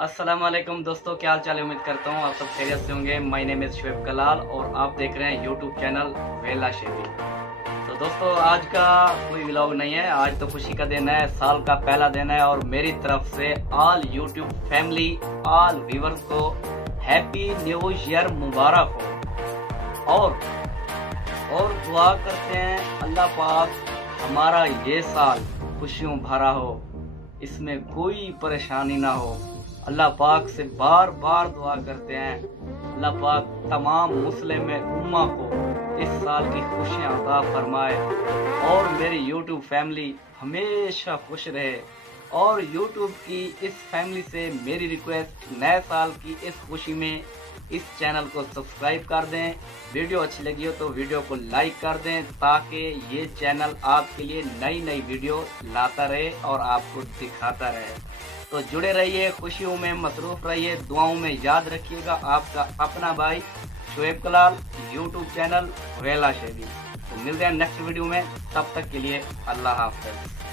अस्सलाम वालेकुम दोस्तों, क्या हाल चाल है। उम्मीद करता हूँ आप सब खैरियत से होंगे। My name is Shoaib Kalal और आप देख रहे हैं यूट्यूब चैनल वेला शेबी। तो दोस्तों आज का कोई व्लॉग नहीं है, आज तो खुशी का दिन है, साल का पहला दिन है और मेरी तरफ से all YouTube family, all viewers को हैप्पी न्यू ईयर मुबारक हो। और दुआ करते हैं अल्लाह पाक हमारा ये साल खुशियों भरा हो, इसमें कोई परेशानी ना हो। अल्लाह पाक से बार बार दुआ करते हैं अल्लाह पाक तमाम मुस्लिम उम्मा को इस साल की खुशियाँ अता फरमाए और मेरी यूट्यूब फैमिली हमेशा खुश रहे। और यूट्यूब की इस फैमिली से मेरी रिक्वेस्ट, नए साल की इस खुशी में इस चैनल को सब्सक्राइब कर दें। वीडियो अच्छी लगी हो तो वीडियो को लाइक कर दें ताकि ये चैनल आपके लिए नई नई वीडियो लाता रहे और आपको दिखाता रहे। तो जुड़े रहिए, खुशियों में मसरूफ रहिए, दुआओं में याद रखिएगा। आपका अपना भाई शुएब कलाल, यूट्यूब चैनल वेला शेबी। तो मिलते हैं नेक्स्ट वीडियो में, तब तक के लिए अल्लाह हाफ़िज़।